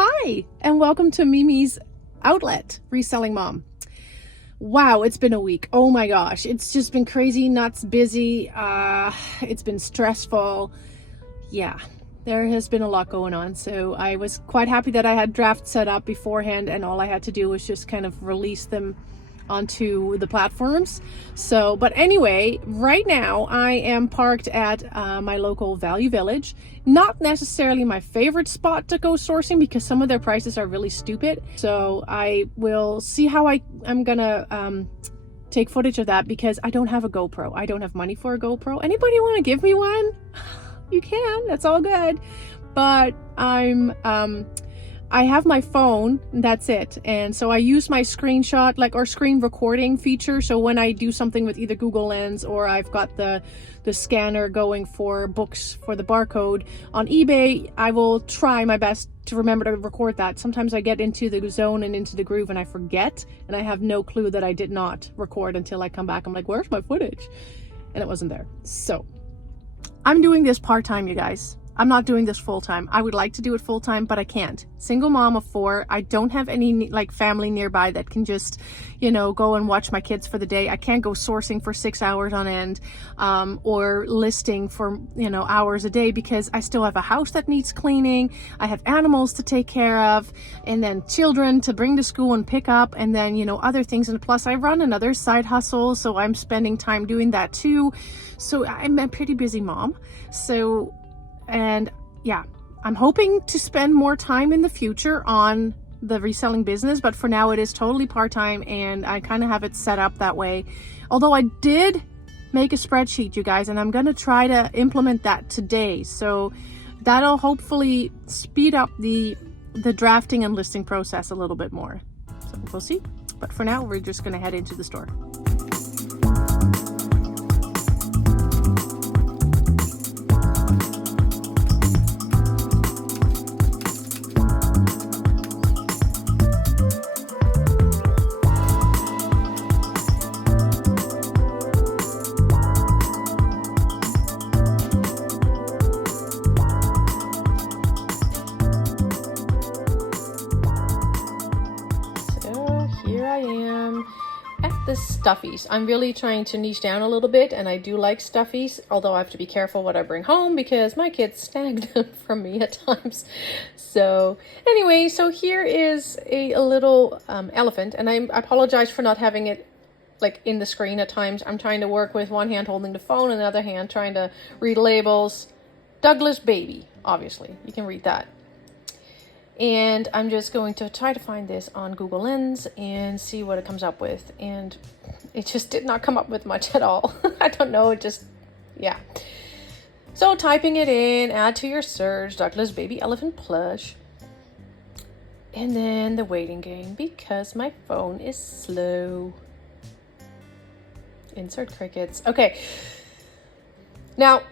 Hi, and welcome to Mimi's Outlet, Reselling Mom. Wow, it's been a week. Oh my gosh, it's just been crazy, nuts, busy. It's been stressful. Yeah, there has been a lot going on. So I was quite happy that I had drafts set up beforehand, and all I had to do was just kind of release them onto the platforms. But anyway, right now I am parked at my local Value Village. Not necessarily my favorite spot to go sourcing because some of their prices are really stupid. So I will see how I'm gonna take footage of that because I don't have a GoPro. I don't have money for a GoPro. Anybody want to give me one? You can, that's all good. But I have my phone, that's it. And so I use my screenshot or screen recording feature. So when I do something with either Google Lens or I've got the scanner going for books for the barcode on eBay, I will try my best to remember to record that. Sometimes I get into the zone and into the groove and I forget, and I have no clue that I did not record until I come back. I'm like, where's my footage? And it wasn't there. So I'm doing this part-time, you guys. I'm not doing this full-time. I would like to do it full-time, but I can't. Single mom of 4. I don't have any family nearby that can just, go and watch my kids for the day. I can't go sourcing for 6 hours on end, or listing for, hours a day because I still have a house that needs cleaning. I have animals to take care of, and then children to bring to school and pick up, and then, other things. And plus I run another side hustle, so I'm spending time doing that too. So I'm a pretty busy mom. And yeah, I'm hoping to spend more time in the future on the reselling business, but for now it is totally part-time, and I kind of have it set up that way. Although I did make a spreadsheet, you guys, and I'm going to try to implement that today. So that'll hopefully speed up the drafting and listing process a little bit more. So we'll see. But for now, we're just going to head into the store. The stuffies. I'm really trying to niche down a little bit, and I do like stuffies, although I have to be careful what I bring home because my kids snag them from me at times. So anyway, so here is a little elephant, and I apologize for not having it in the screen at times. I'm trying to work with one hand holding the phone and the other hand trying to read labels. Douglas baby, obviously you can read that. And I'm just going to try to find this on Google Lens and see what it comes up with. And it just did not come up with much at all. I don't know, yeah. So typing it in, add to your search, Douglas baby elephant plush. And then the waiting game because my phone is slow. Insert crickets. Okay. Now,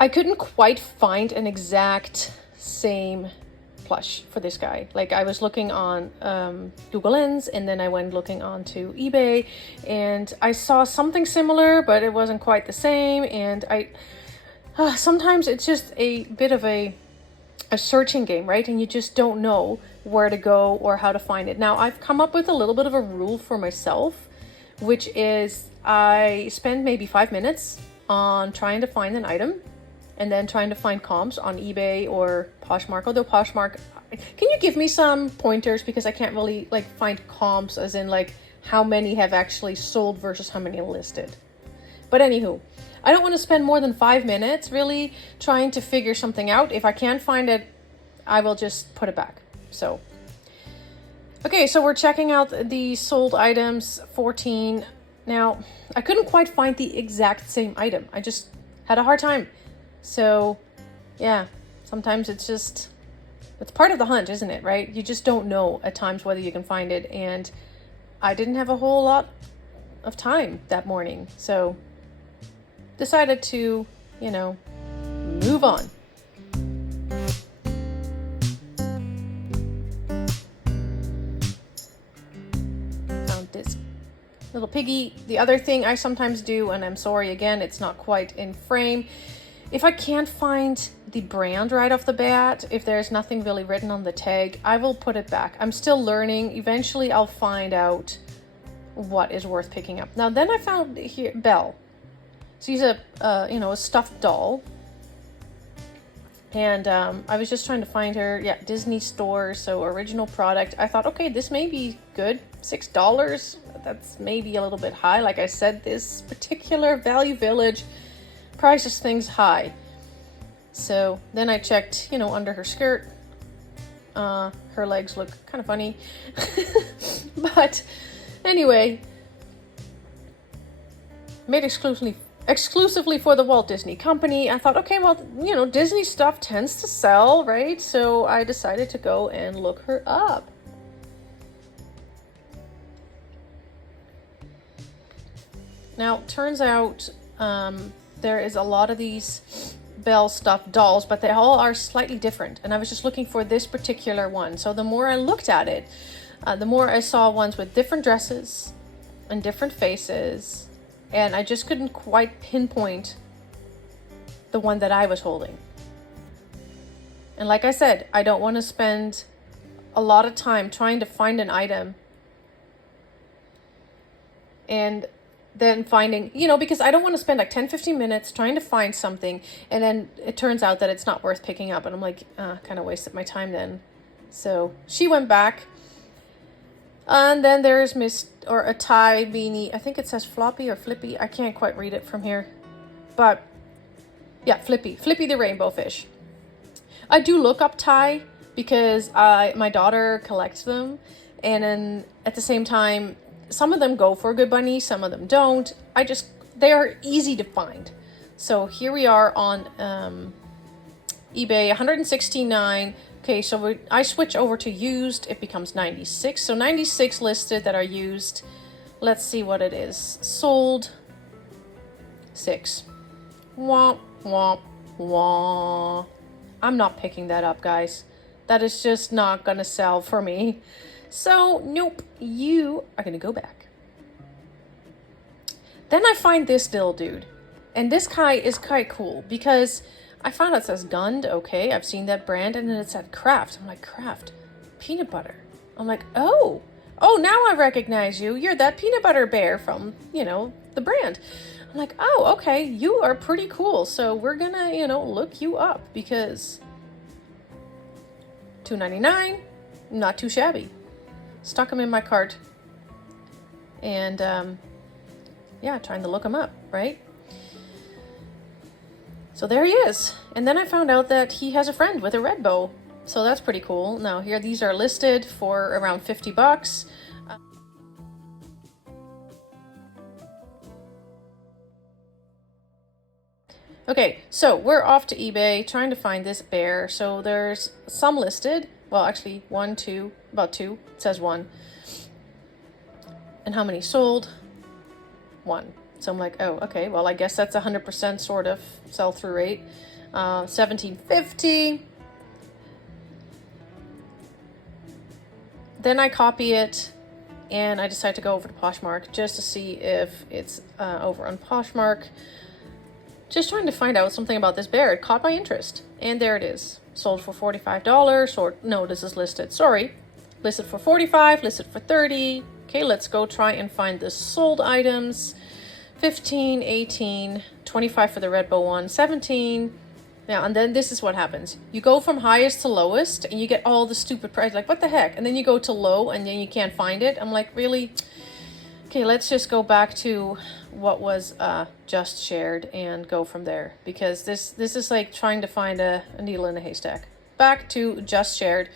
I couldn't quite find an exact same plush for this guy. I was looking on Google Lens, and then I went looking onto eBay, and I saw something similar, but it wasn't quite the same. And sometimes it's just a bit of a searching game, right? And you just don't know where to go or how to find it. Now, I've come up with a little bit of a rule for myself, which is I spend maybe 5 minutes on trying to find an item, and then trying to find comps on eBay or Poshmark. Although Poshmark, can you give me some pointers? Because I can't really find comps as in how many have actually sold versus how many listed. But anywho, I don't want to spend more than 5 minutes really trying to figure something out. If I can't find it, I will just put it back. So, okay, so we're checking out the sold items, 14. Now, I couldn't quite find the exact same item. I just had a hard time. So, yeah, sometimes it's part of the hunt, isn't it, right? You just don't know at times whether you can find it. And I didn't have a whole lot of time that morning. So, decided to, move on. Found this little piggy. The other thing I sometimes do, and I'm sorry again, it's not quite in frame, If I can't find the brand right off the bat, if there's nothing really written on the tag, I will put it back. I'm still learning. Eventually I'll find out what is worth picking up. Now then I found here Belle. She's a a stuffed doll. And I was just trying to find her. Yeah, Disney Store, so original product. I thought, okay, this may be good. $6. That's maybe a little bit high. Like I said, this particular Value Village prices things high. So then I checked, under her skirt. Her legs look kind of funny. But anyway, made exclusively for the Walt Disney Company. I thought, okay, well, Disney stuff tends to sell, right? So I decided to go and look her up. Now, turns out there is a lot of these Belle stuffed dolls, but they all are slightly different. And I was just looking for this particular one. So the more I looked at it, the more I saw ones with different dresses and different faces. And I just couldn't quite pinpoint the one that I was holding. And like I said, I don't want to spend a lot of time trying to find an item and then finding, because I don't want to spend like 10-15 minutes trying to find something, and then it turns out that it's not worth picking up, and I'm like, kind of wasted my time then. So she went back. And then there's a tie beanie. I think it says floppy or flippy. I can't quite read it from here. But yeah, Flippy the rainbow fish. I do look up tie because my daughter collects them. And then at the same time, some of them go for a good money, some of them don't. They are easy to find. So here we are on eBay, $169. Okay, so I switch over to used, it becomes 96. So 96 listed that are used. Let's see what it is. Sold 6. Womp, womp, womp. I'm not picking that up, guys. That is just not gonna sell for me. So, nope, you are gonna go back. Then I find this little dude. And this guy is quite cool because I found it says Gund, okay, I've seen that brand, and then it said Kraft. I'm like, Kraft, peanut butter. I'm like, oh, now I recognize you. You're that peanut butter bear from, the brand. I'm like, oh, okay, you are pretty cool. So we're gonna, look you up because $2.99, not too shabby. Stuck them in my cart and, trying to look them up, right? So there he is. And then I found out that he has a friend with a red bow. So that's pretty cool. Now here, these are listed for around $50. Okay, so we're off to eBay trying to find this bear. So there's some listed. Well, actually, about two. It says 1. And how many sold? 1. So I'm like, oh, okay, well, I guess that's 100% sort of sell-through rate. $17.50. Then I copy it, and I decide to go over to Poshmark just to see if it's over on Poshmark. Just trying to find out something about this bear. It caught my interest, and there it is. Sold for $45, or no, this is listed. Sorry, listed for $45, listed for $30. Okay, let's go try and find the sold items. 15, 18, 25 for the red bow one, 17. Now, and then this is what happens. You go from highest to lowest and you get all the stupid price. Like, what the heck? And then you go to low and then you can't find it. I'm like, really? Okay, let's just go back to what was just shared and go from there. Because this is like trying to find a needle in a haystack. Back to just shared.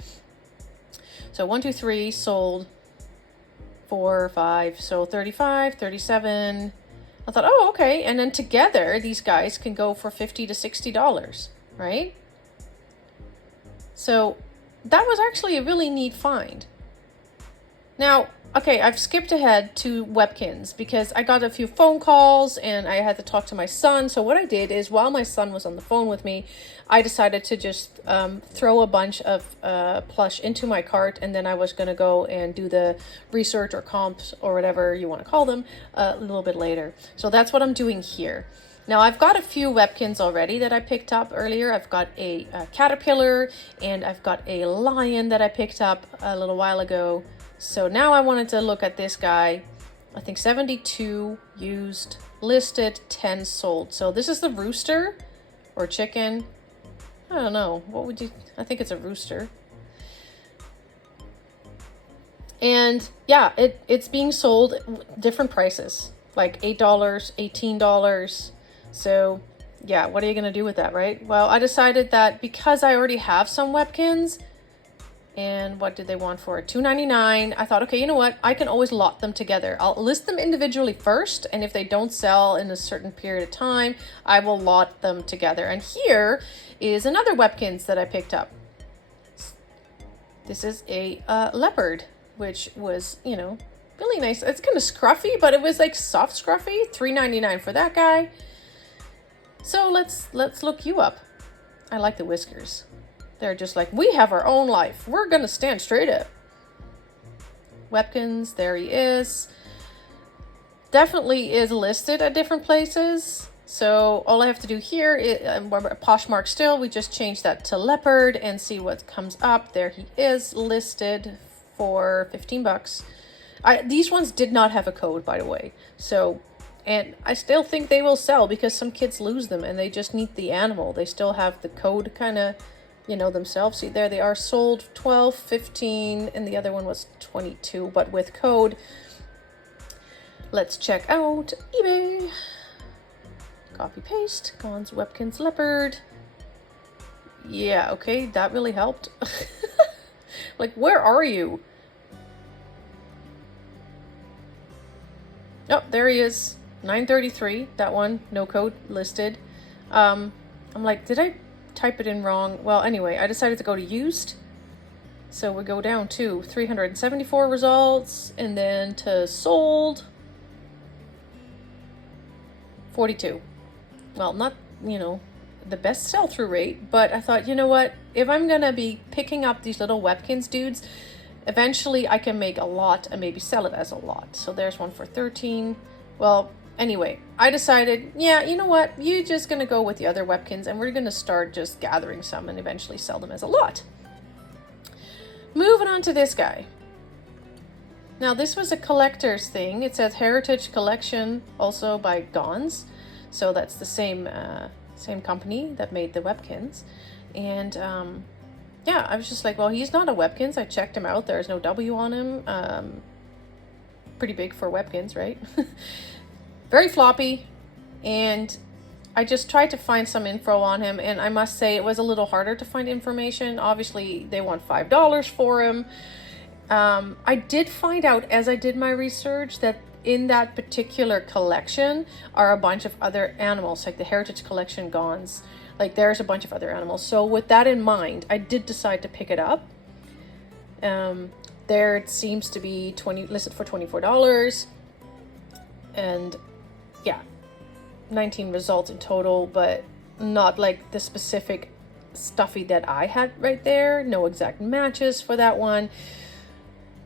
So 1, 2, 3 sold. 4, 5. So 35, 37. I thought, oh, okay. And then together, these guys can go for $50 to $60, right? So that was actually a really neat find. Now, okay, I've skipped ahead to Webkins because I got a few phone calls and I had to talk to my son. So what I did is while my son was on the phone with me, I decided to just throw a bunch of Plush into my cart, and then I was going to go and do the research or comps or whatever you want to call them a little bit later. So that's what I'm doing here. Now I've got a few Webkinz already that I picked up earlier. I've got a caterpillar and I've got a lion that I picked up a little while ago. So now I wanted to look at this guy. I think 72 used, listed, 10 sold. So this is the rooster or chicken. I don't know. What would you, I think it's a rooster. And yeah, it's being sold different prices, like $8, $18. So yeah, what are you going to do with that, right? Well, I decided that because I already have some Webkinz, and what did they want for it? $2.99. I thought, okay, you know what? I can always lot them together. I'll list them individually first, and if they don't sell in a certain period of time, I will lot them together. And here is another Webkinz that I picked up. This is a leopard, which was, you know, really nice. It's kind of scruffy, but it was like soft scruffy. $3.99 for that guy. So let's look you up. I like the whiskers. They're just like, we have our own life. We're going to stand straight up. Webkinz, there he is. Definitely is listed at different places. So all I have to do here is Poshmark still. We just change that to leopard and see what comes up. There he is, listed for 15 bucks. These ones did not have a code, by the way. So, and I still think they will sell because some kids lose them and they just need the animal. They still have the code kind of, you know, themselves. See, there they are, sold 12, 15, and the other one was 22, but with code. Let's check out eBay. Copy paste. Gons Webkinz leopard. Yeah, okay, that really helped. Like, where are you? Oh, there he is. 933. That one, no code listed. I'm like, did I type it in wrong? Well, anyway, I decided to go to used. So we go down to 374 results and then to sold 42. Well, not, you know, the best sell-through rate, but I thought, you know what? If I'm going to be picking up these little Webkinz dudes, eventually I can make a lot and maybe sell it as a lot. So there's one for 13. Well, anyway, I decided, yeah, you know what? You're just going to go with the other Webkinz and we're going to start just gathering some and eventually sell them as a lot. Moving on to this guy. Now, this was a collector's thing. It says Heritage Collection, also by Gons. So that's the same company that made the Webkinz. And yeah, I was just like, well, he's not a Webkinz. I checked him out. There's no W on him. Pretty big for Webkinz, right? Very floppy. And I just tried to find some info on him. And I must say it was a little harder to find information. Obviously, they want $5 for him. I did find out as I did my research that in that particular collection are a bunch of other animals, like the Heritage Collection Gons. Like there's a bunch of other animals. So with that in mind, I did decide to pick it up. There it seems to be listed for $24. And yeah, 19 results in total, but not like the specific stuffy that I had right there. No exact matches for that one.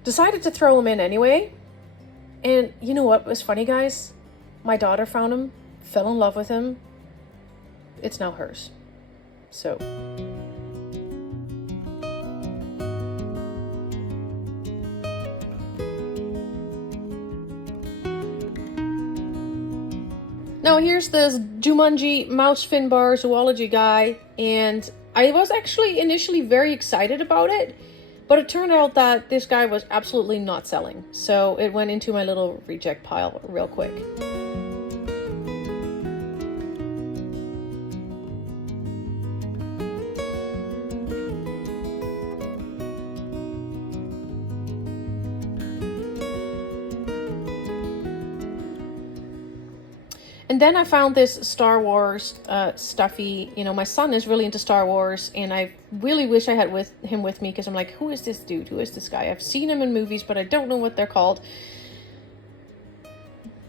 Decided to throw him in anyway. And you know what was funny, guys? My daughter found him, fell in love with him. It's now hers. So. Now here's this Jumanji Mouse Fin Bar Zoology guy. And I was actually initially very excited about it. But it turned out that this guy was absolutely not selling. So it went into my little reject pile real quick. And then I found this Star Wars stuffy. You know, my son is really into Star Wars, and I really wish I had him with me because I'm like, who is this dude? Who is this guy? I've seen him in movies, but I don't know what they're called.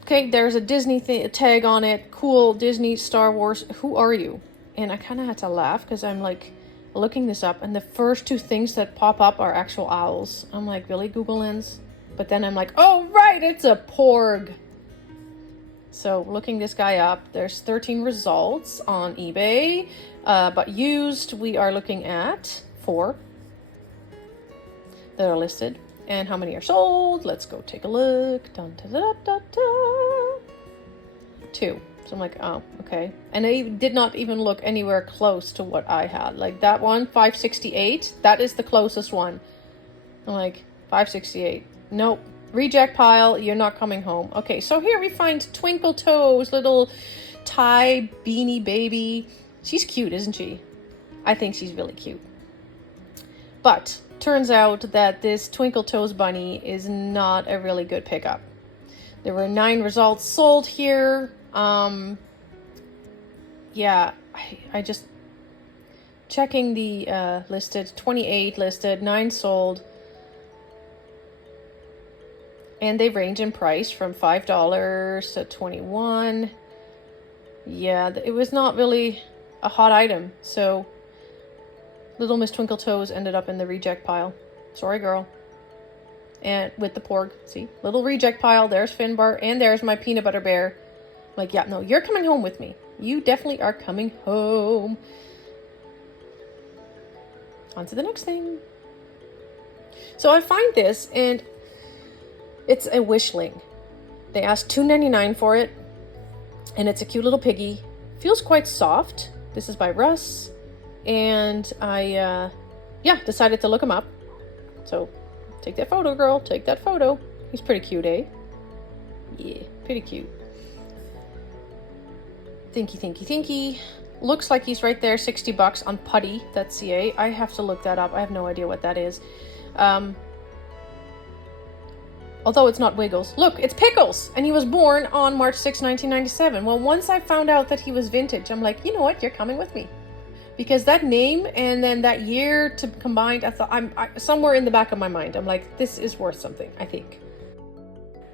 Okay, there's a Disney tag on it. Cool, Disney, Star Wars. Who are you? And I kind of had to laugh because I'm like looking this up, and the first two things that pop up are actual owls. I'm like, really, Google Lens? But then I'm like, oh, right, it's a porg. So looking this guy up, there's 13 results on eBay, but used we are looking at 4 that are listed. And how many are sold? Let's go take a look. Dun, da, da, da, da. 2. So I'm like, oh, okay. And they did not even look anywhere close to what I had. Like that one, 568, that is the closest one. I'm like, 568. Nope. Reject pile, you're not coming home. Okay, so here we find Twinkle Toes, little Thai beanie baby. She's cute, isn't she? I think she's really cute. But turns out that this Twinkle Toes bunny is not a really good pickup. There were 9 results sold here. Yeah, I just checking the listed, 28 listed, 9 sold. And they range in price from $5 to $21. Yeah, it was not really a hot item. So little Miss Twinkle Toes ended up in the reject pile. Sorry, girl. And with the porg, see? Little reject pile. There's Finbar. And there's my peanut butter bear. Like, yeah, no, you're coming home with me. You definitely are coming home. On to the next thing. So I find this, and it's a wishling. They asked $2.99 for it, and it's a cute little piggy. Feels quite soft. This is by Russ, and I, decided to look him up. So, take that photo, girl. Take that photo. He's pretty cute, eh? Yeah, pretty cute. Thinky. Looks like he's right there, $60 on putty.ca. I have to look that up. I have no idea what that is. Although it's not Wiggles. Look, it's Pickles! And he was born on March 6, 1997. Well, once I found out that he was vintage, I'm like, you know what? You're coming with me. Because that name and then that year to combined, I thought, somewhere in the back of my mind, I'm like, this is worth something, I think.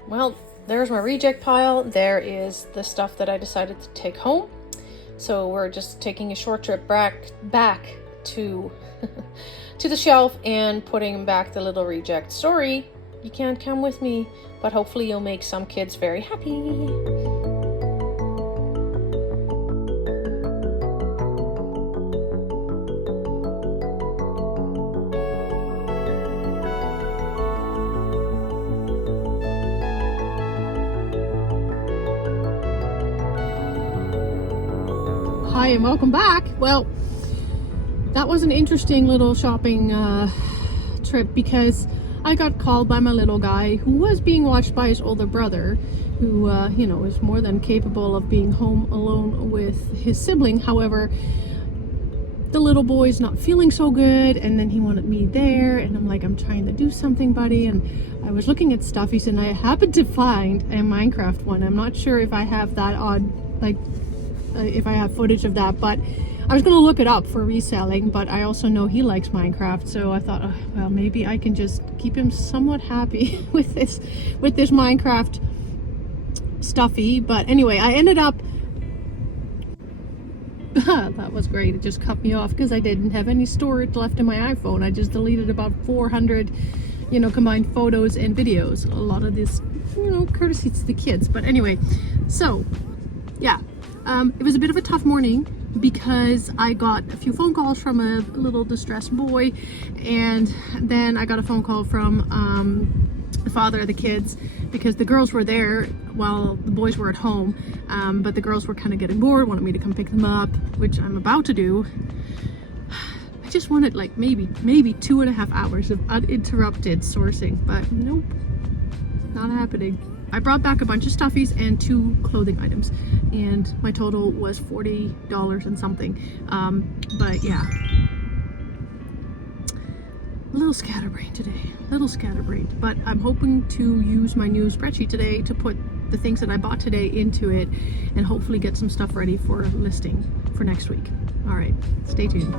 Well, there's my reject pile. There is the stuff that I decided to take home. So we're just taking a short trip back to to the shelf and putting back the little reject. Sorry, you can't come with me, but hopefully you'll make some kids very happy. Hi and welcome back. Well, that was an interesting little shopping trip because I got called by my little guy who was being watched by his older brother who, is more than capable of being home alone with his sibling. However, the little boy's not feeling so good, and then he wanted me there, and I'm like, I'm trying to do something, buddy. And I was looking at stuffies, and I happened to find a Minecraft one. I'm not sure if I have that if I have footage of that, but I was going to look it up for reselling, but I also know he likes Minecraft, so I thought, oh, well, maybe I can just keep him somewhat happy with this Minecraft stuffy. But anyway, I ended up that was great. It just cut me off because I didn't have any storage left in my iPhone. I just deleted about 400 combined photos and videos. A lot of this, courtesy to the kids. But anyway, so yeah, it was a bit of a tough morning because I got a few phone calls from a little distressed boy, and then I got a phone call from the father of the kids because the girls were there while the boys were at home, but the girls were kind of getting bored, wanted me to come pick them up, which I'm about to do. I just wanted like maybe 2.5 hours of uninterrupted sourcing, but nope, not happening. I brought back a bunch of stuffies and 2 clothing items, and my total was $40 and something. But yeah, a little scatterbrained today, but I'm hoping to use my new spreadsheet today to put the things that I bought today into it and hopefully get some stuff ready for listing for next week. All right, stay tuned.